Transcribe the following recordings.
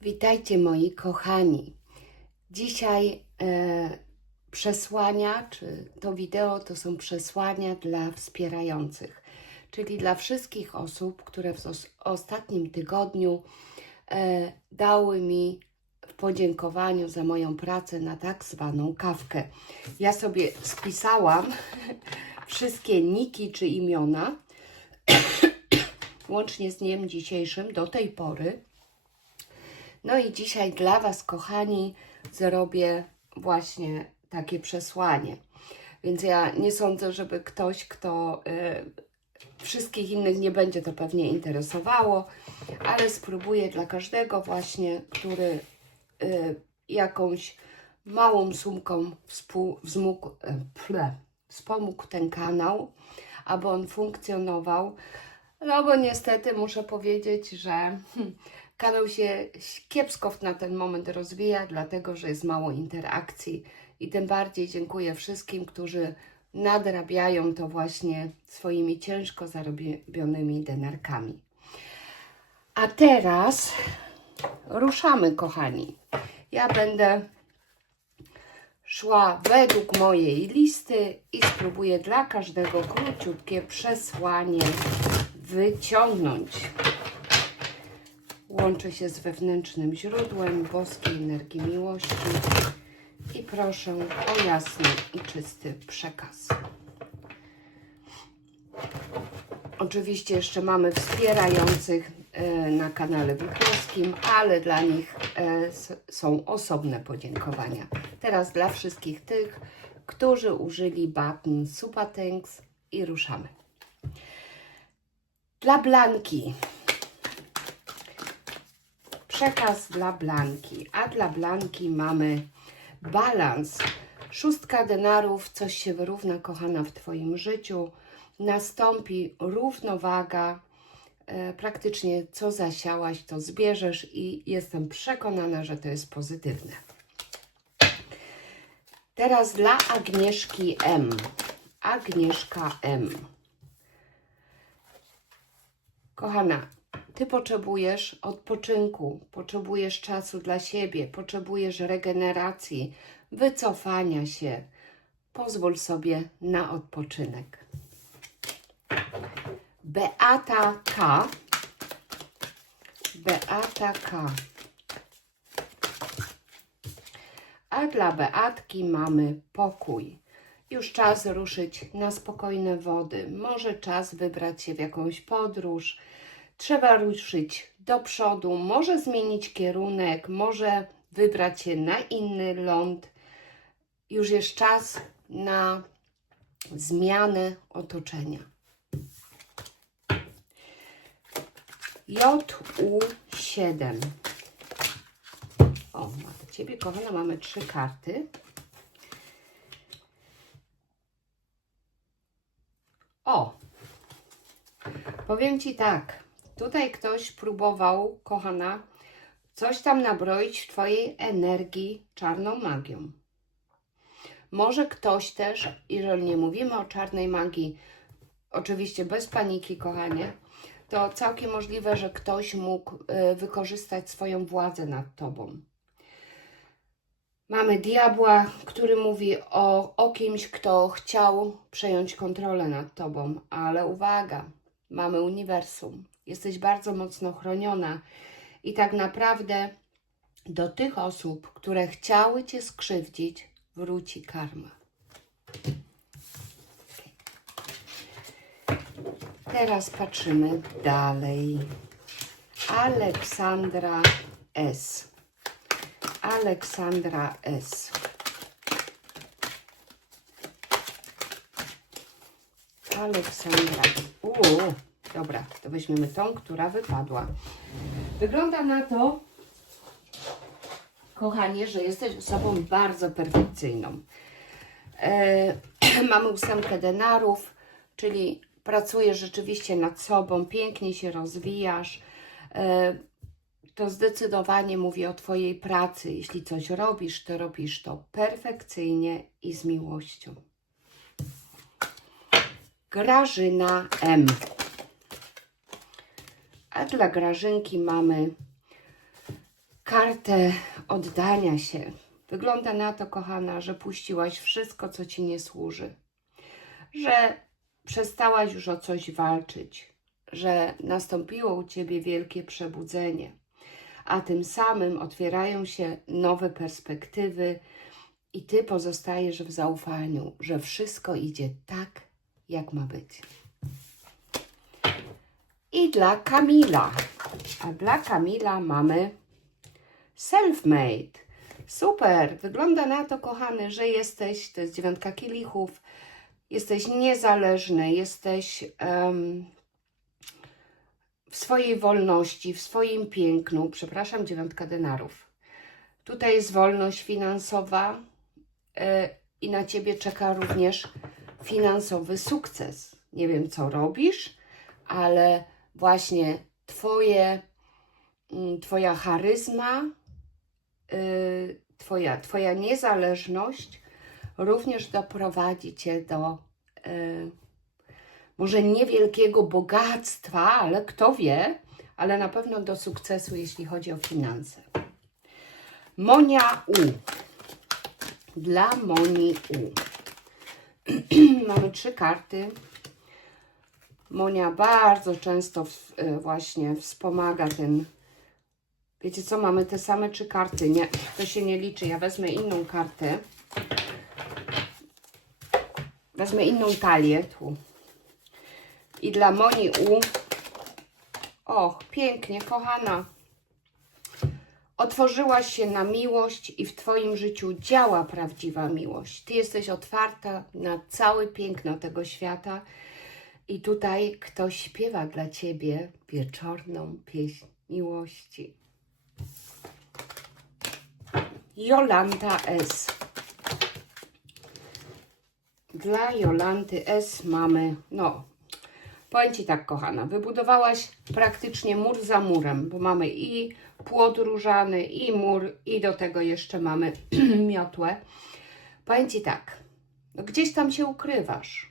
Witajcie moi kochani. Dzisiaj e, przesłania, czy to wideo to są przesłania dla wspierających, czyli dla wszystkich osób, które w os- ostatnim tygodniu e, dały mi w podziękowaniu za moją pracę na tak zwaną kawkę. Ja sobie spisałam wszystkie niki czy imiona, łącznie z dniem dzisiejszym do tej pory. No i dzisiaj dla Was, kochani, zrobię właśnie takie przesłanie. Więc ja nie sądzę, żeby ktoś, kto y, wszystkich innych nie będzie to pewnie interesowało, ale spróbuję dla każdego właśnie, który y, jakąś małą sumką współ, wzmógł, y, ple, wspomógł ten kanał, aby on funkcjonował. No bo niestety muszę powiedzieć, że hmm, kanał się kiepsko na ten moment rozwija, dlatego że jest mało interakcji i tym bardziej dziękuję wszystkim, którzy nadrabiają to właśnie swoimi ciężko zarobionymi denarkami. A teraz ruszamy, kochani. Ja będę szła według mojej listy i spróbuję dla każdego króciutkie przesłanie wyciągnąć. Łączę się z wewnętrznym źródłem boskiej energii miłości i proszę o jasny i czysty przekaz. Oczywiście jeszcze mamy wspierających e, na kanale Wichrowskim, ale dla nich e, są osobne podziękowania. Teraz dla wszystkich tych, którzy użyli button Super Thanks i ruszamy. Dla Blanki. Przekaz dla Blanki. A dla Blanki mamy balans. Szóstka denarów, coś się wyrówna, kochana, w Twoim życiu. Nastąpi równowaga. E, praktycznie co zasiałaś, to zbierzesz i jestem przekonana, że to jest pozytywne. Teraz dla Agnieszki M. Agnieszka M. Kochana, ty potrzebujesz odpoczynku, potrzebujesz czasu dla siebie, potrzebujesz regeneracji, wycofania się. Pozwól sobie na odpoczynek. Beata K. Beata K. A dla Beatki mamy pokój. Już czas ruszyć na spokojne wody. Może czas wybrać się w jakąś podróż. Trzeba ruszyć do przodu, może zmienić kierunek, może wybrać się na inny ląd. Już jest czas na zmianę otoczenia. JU7. O, dla Ciebie, kochana, mamy trzy karty. O, powiem Ci tak. Tutaj ktoś próbował, kochana, coś tam nabroić w Twojej energii czarną magią. Może ktoś też, jeżeli nie mówimy o czarnej magii, oczywiście bez paniki, kochanie, to całkiem możliwe, że ktoś mógł y, wykorzystać swoją władzę nad Tobą. Mamy diabła, który mówi o, o kimś, kto chciał przejąć kontrolę nad tobą, ale uwaga, mamy uniwersum. Jesteś bardzo mocno chroniona i tak naprawdę do tych osób, które chciały cię skrzywdzić, wróci karma. Teraz patrzymy dalej. Aleksandra S. Aleksandra S. Aleksandra. Uuu, dobra, to weźmiemy tą, która wypadła. Wygląda na to, kochanie, że jesteś osobą bardzo perfekcyjną. E, mamy ósemkę denarów, czyli pracujesz rzeczywiście nad sobą, pięknie się rozwijasz. E, to zdecydowanie mówi o Twojej pracy. Jeśli coś robisz, to robisz to perfekcyjnie i z miłością. Grażyna M. A dla Grażynki mamy kartę oddania się. Wygląda na to, kochana, że puściłaś wszystko, co ci nie służy, że przestałaś już o coś walczyć, że nastąpiło u ciebie wielkie przebudzenie, a tym samym otwierają się nowe perspektywy i ty pozostajesz w zaufaniu, że wszystko idzie tak, jak ma być. I dla Kamila. A dla Kamila mamy self-made. Super. Wygląda na to, kochany, że jesteś, to jest dziewiątka kielichów, jesteś niezależny, jesteś em, w swojej wolności, w swoim pięknu. Przepraszam, dziewiątka denarów. Tutaj jest wolność finansowa e, i na ciebie czeka również finansowy sukces. Nie wiem, co robisz, ale właśnie twoje, mm, twoja charyzma, y, twoja, twoja niezależność również doprowadzi cię do y, może niewielkiego bogactwa, ale kto wie, ale na pewno do sukcesu, jeśli chodzi o finanse. Monia U. Dla Moni U. Mamy trzy karty. Monia bardzo często w, y, właśnie wspomaga ten. Wiecie co, mamy te same trzy karty. Nie, to się nie liczy. Ja wezmę inną kartę. Wezmę inną talię tu. I dla Moni U. Och, pięknie, kochana. Otworzyłaś się na miłość i w Twoim życiu działa prawdziwa miłość. Ty jesteś otwarta na całe piękno tego świata i tutaj ktoś śpiewa dla Ciebie wieczorną pieśń miłości. Jolanta S. Dla Jolanty S mamy, no, powiem Ci tak, kochana, wybudowałaś praktycznie mur za murem, bo mamy i płot różany, i mur, i do tego jeszcze mamy miotłę. Powiem Ci tak, no gdzieś tam się ukrywasz.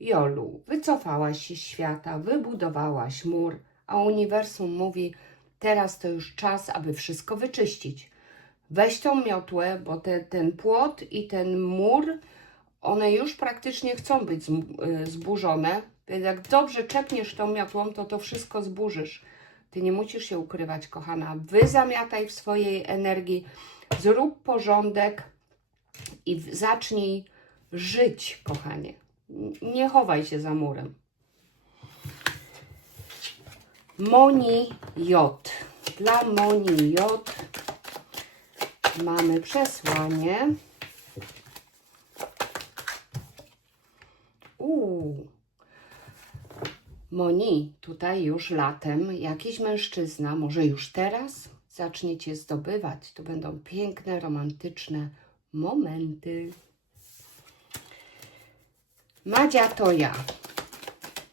Jolu, wycofałaś się z świata, wybudowałaś mur, a uniwersum mówi, teraz to już czas, aby wszystko wyczyścić. Weź tą miotłę, bo te, ten płot i ten mur, one już praktycznie chcą być y, zburzone, więc jak dobrze czepniesz tą miotłą, to to wszystko zburzysz. Ty nie musisz się ukrywać, kochana. Wyzamiataj w swojej energii, zrób porządek i zacznij żyć, kochanie. Nie chowaj się za murem. Moni J. Dla Moni J mamy przesłanie. Uuu. Moni, tutaj już latem jakiś mężczyzna, może już teraz, zacznie Cię zdobywać. To będą piękne, romantyczne momenty. Madzia to ja.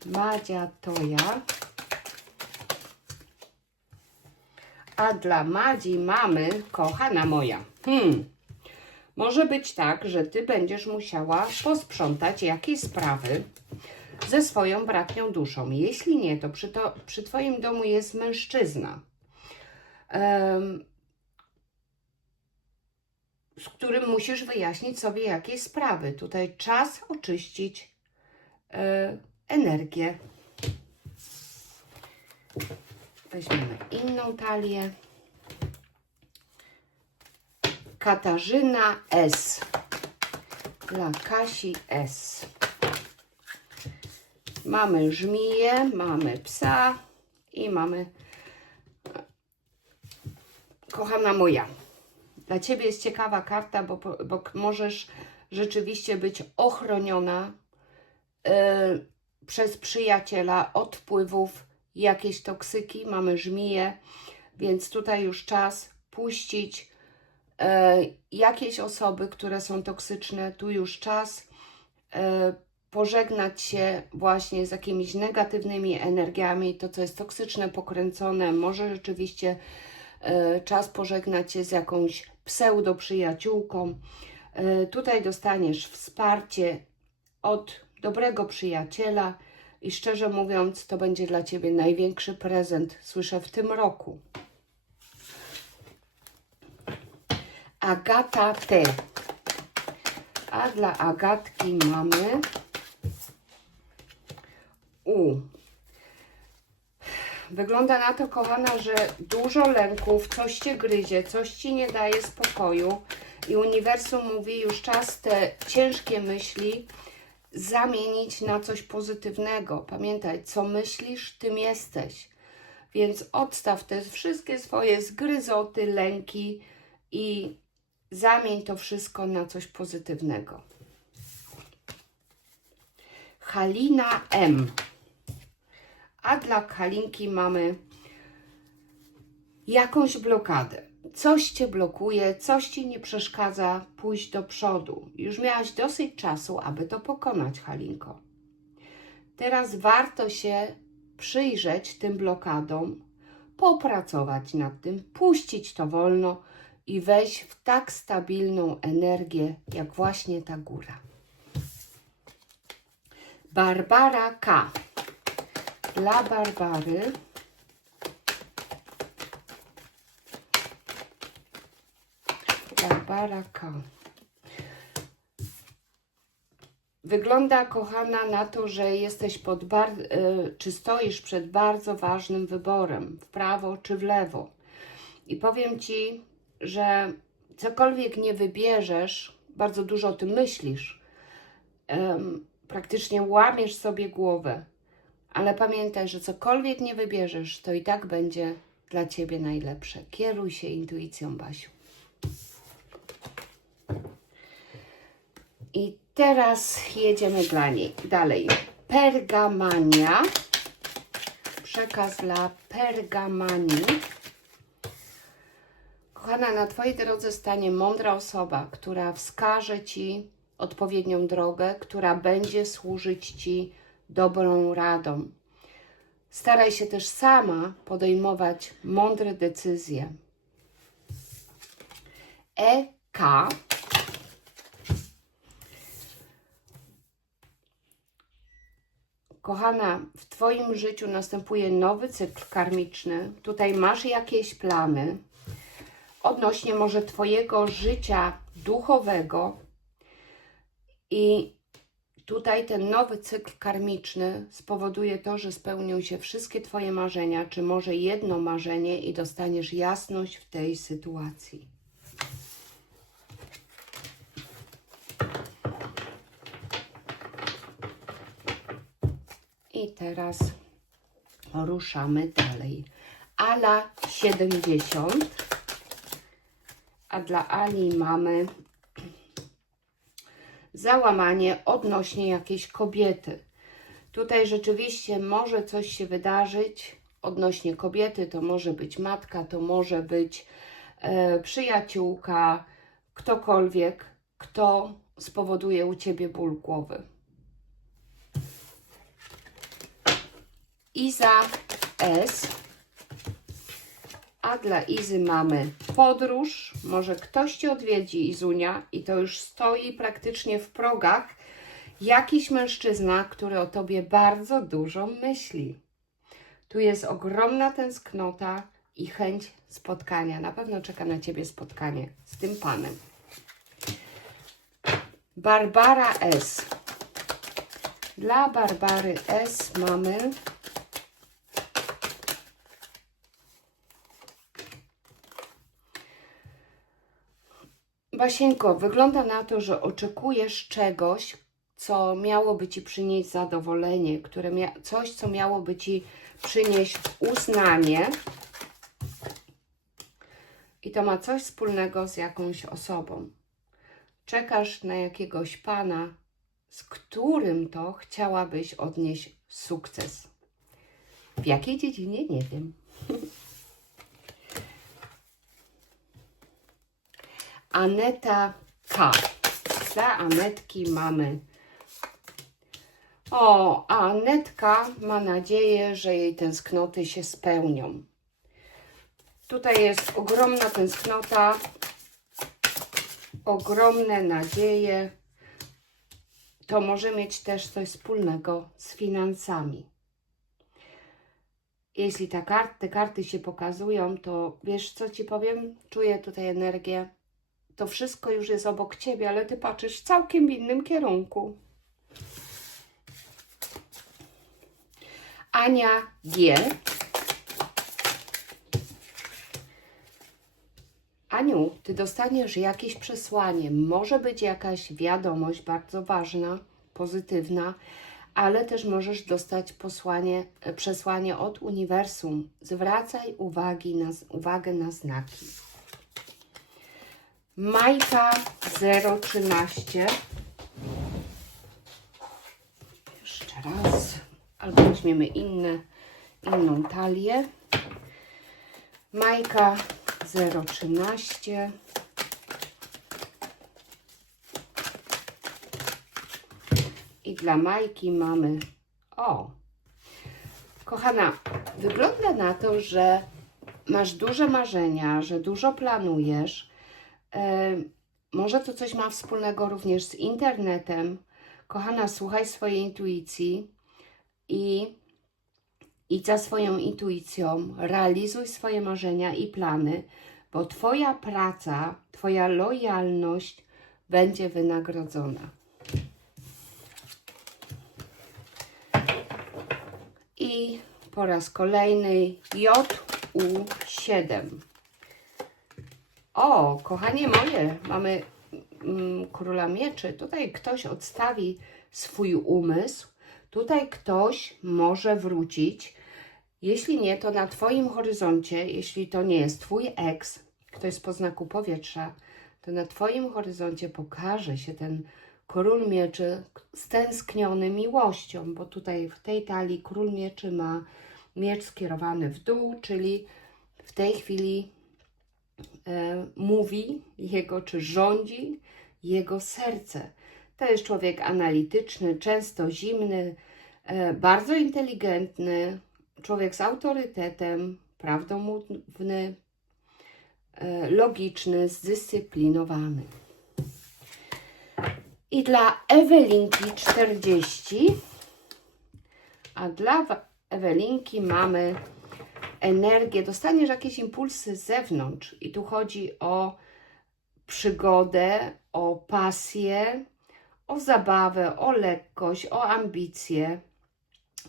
Madzia to ja. A dla Madzi mamy, kochana moja. Hmm. Może być tak, że ty będziesz musiała posprzątać jakieś sprawy ze swoją bratnią duszą. Jeśli nie, to przy, to, przy twoim domu jest mężczyzna, em, z którym musisz wyjaśnić sobie jakieś sprawy. Tutaj czas oczyścić energię. Weźmiemy inną talię. Katarzyna S. Dla Kasi S. Mamy żmiję, mamy psa i mamy kochana moja. Dla Ciebie jest ciekawa karta, bo, bo możesz rzeczywiście być ochroniona przez przyjaciela od wpływów jakiejś toksyki. Mamy żmiję, więc tutaj już czas puścić e, jakieś osoby, które są toksyczne. Tu już czas e, pożegnać się właśnie z jakimiś negatywnymi energiami. To, co jest toksyczne, pokręcone, może rzeczywiście czas pożegnać się z jakąś pseudo-przyjaciółką. E, tutaj dostaniesz wsparcie od dobrego przyjaciela i szczerze mówiąc, to będzie dla Ciebie największy prezent, słyszę, w tym roku. Agata T. A dla Agatki mamy U. Wygląda na to, kochana, że dużo lęków, coś cię gryzie, coś ci nie daje spokoju i uniwersum mówi już czas te ciężkie myśli zamienić na coś pozytywnego. Pamiętaj, co myślisz, tym jesteś. Więc odstaw te wszystkie swoje zgryzoty, lęki i zamień to wszystko na coś pozytywnego. Halina M. A dla Halinki mamy jakąś blokadę. Coś cię blokuje, coś ci nie przeszkadza pójść do przodu. Już miałaś dosyć czasu, aby to pokonać, Halinko. Teraz warto się przyjrzeć tym blokadom, popracować nad tym, puścić to wolno i wejść w tak stabilną energię, jak właśnie ta góra. Barbara K. Dla Barbary Barbara K. Wygląda, kochana, na to, że jesteś pod bar... y, czy stoisz przed bardzo ważnym wyborem, w prawo czy w lewo. I powiem Ci, że cokolwiek nie wybierzesz, bardzo dużo o tym myślisz, praktycznie łamiesz sobie głowę, ale pamiętaj, że cokolwiek nie wybierzesz, to i tak będzie dla Ciebie najlepsze. Kieruj się intuicją, Basiu. I teraz jedziemy dla niej dalej. Pergamania. Przekaz dla pergamanii. Kochana, na Twojej drodze stanie mądra osoba, która wskaże Ci odpowiednią drogę, która będzie służyć Ci dobrą radą. Staraj się też sama podejmować mądre decyzje. EK Kochana, w Twoim życiu następuje nowy cykl karmiczny. Tutaj masz jakieś plany odnośnie może Twojego życia duchowego i tutaj ten nowy cykl karmiczny spowoduje to, że spełnią się wszystkie Twoje marzenia, czy może jedno marzenie i dostaniesz jasność w tej sytuacji. I teraz ruszamy dalej. Ala 70. A dla Ali mamy załamanie odnośnie jakiejś kobiety. Tutaj rzeczywiście może coś się wydarzyć odnośnie kobiety. To może być matka, to może być e, przyjaciółka, ktokolwiek, kto spowoduje u ciebie ból głowy. Iza S. A dla Izy mamy podróż. Może ktoś Cię odwiedzi, Izunia, i to już stoi praktycznie w progach. Jakiś mężczyzna, który o Tobie bardzo dużo myśli. Tu jest ogromna tęsknota i chęć spotkania. Na pewno czeka na Ciebie spotkanie z tym Panem. Barbara S. Dla Barbary S mamy Basieńko, wygląda na to, że oczekujesz czegoś, co miałoby Ci przynieść zadowolenie, które coś, co miałoby Ci przynieść uznanie. I to ma coś wspólnego z jakąś osobą. Czekasz na jakiegoś pana, z którym to chciałabyś odnieść sukces. W jakiej dziedzinie? Nie wiem. Aneta K. Dla Anetki mamy. O, a Anetka ma nadzieję, że jej tęsknoty się spełnią. Tutaj jest ogromna tęsknota, ogromne nadzieje. To może mieć też coś wspólnego z finansami. Jeśli ta kart, te karty się pokazują, to wiesz co ci powiem? Czuję tutaj energię to wszystko już jest obok ciebie, ale ty patrzysz w całkiem innym kierunku. Ania G. Aniu, ty dostaniesz jakieś przesłanie. Może być jakaś wiadomość bardzo ważna, pozytywna, ale też możesz dostać posłanie, przesłanie od uniwersum. Zwracaj uwagi na, uwagę na znaki. Majka 013. Jeszcze raz. Albo weźmiemy inne, inną talię. Majka 013. I dla Majki mamy. O! Kochana, wygląda na to, że masz duże marzenia, że dużo planujesz. Może to coś ma wspólnego również z internetem. Kochana, słuchaj swojej intuicji i idź za swoją intuicją, realizuj swoje marzenia i plany, bo Twoja praca, Twoja lojalność będzie wynagrodzona. I po raz kolejny JU7. O, kochanie moje, mamy mm, króla mieczy. Tutaj ktoś odstawi swój umysł. Tutaj ktoś może wrócić. Jeśli nie, to na Twoim horyzoncie, jeśli to nie jest Twój ex, kto jest po znaku powietrza, to na Twoim horyzoncie pokaże się ten król mieczy stęskniony miłością, bo tutaj w tej talii król mieczy ma miecz skierowany w dół, czyli w tej chwili e, mówi jego, czy rządzi jego serce. To jest człowiek analityczny, często zimny, e, bardzo inteligentny, człowiek z autorytetem, prawdomówny, e, logiczny, zdyscyplinowany. I dla Ewelinki 40, a dla Ewelinki mamy energię, dostaniesz jakieś impulsy z zewnątrz i tu chodzi o przygodę, o pasję, o zabawę, o lekkość, o ambicje.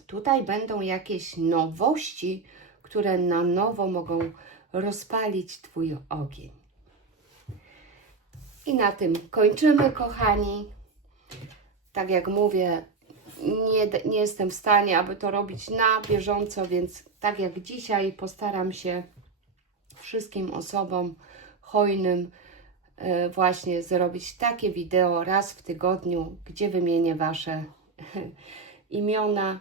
Tutaj będą jakieś nowości, które na nowo mogą rozpalić Twój ogień. I na tym kończymy, kochani. Tak jak mówię, nie, nie jestem w stanie, aby to robić na bieżąco, więc tak jak dzisiaj postaram się wszystkim osobom hojnym e, właśnie zrobić takie wideo raz w tygodniu, gdzie wymienię Wasze imiona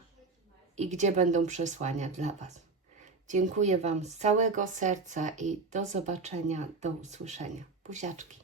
i gdzie będą przesłania dla Was. Dziękuję Wam z całego serca i do zobaczenia, do usłyszenia. Buziaczki.